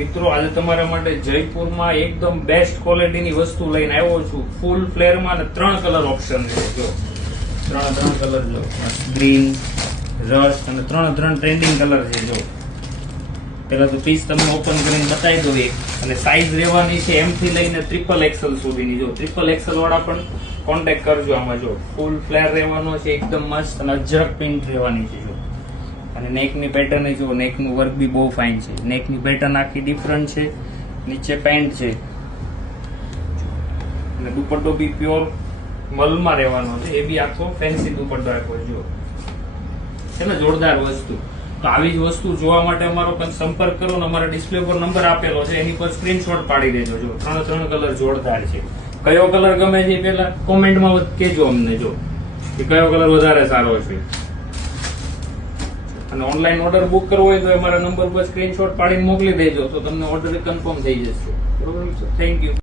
મિત્રો આજે તમારા માટે જયપુરમાં એકદમ બેસ્ટ ક્વોલિટીની વસ્તુ લઈને આવ્યો છું. ફૂલ ફ્લેરમાં અને 3 કલર ઓપ્શન છે. જો ત્રણ કલર, જો ગ્રીન, રસ્ટ અને ત્રણ ટ્રેન્ડિંગ કલર છે. જો પેલા તો પીસ તમને ઓપન કરીને બતાવી દો એક. અને સાઈઝ રહેવાની છે એમ થી લઈને XXL સુધીની. જો XXL વાળા પણ કોન્ટેક્ટ કરજો. આમાં જો ફૂલ ફ્લેર રહેવાનો છે, એકદમ મસ્ત અને અજરક પ્રિન્ટ રહેવાની છે. જો અને નેકની પેટર્ન જો, નેકનું વર્ક બી બહુ ફાઇન છે. નેકની પેટર્ન આખી ડિફરન્ટ છે. નીચે પેન્ટ છે અને દુપટ્ટો બી પ્યોર મલમાં રહેવાનો છે. એ બી આખો ફેન્સી દુપટ્ટો આપ્યો જો છે ને, જોરદાર વસ્તુ. તો આવી જ વસ્તુ જોવા માટે અમારો સંપર્ક કરો ને અમારા ડિસ્પ્લે પર નંબર આપેલો છે, એની પર સ્ક્રીનશોટ પાડી દેજો. જો ત્રણ કલર જોરદાર છે. કયો કલર ગમે છે પેલા કોમેન્ટમાં કહેજો અમને, જો કે કયો કલર વધારે સારો છે. અને ઓનલાઈન ઓર્ડર બુક કરવો હોય તો અમારા નંબર પર સ્ક્રીનશોટ પાડીને મોકલી દેજો, તો તમને ઓર્ડર કન્ફર્મ થઈ જશે. બરોબર, થેન્ક યુ.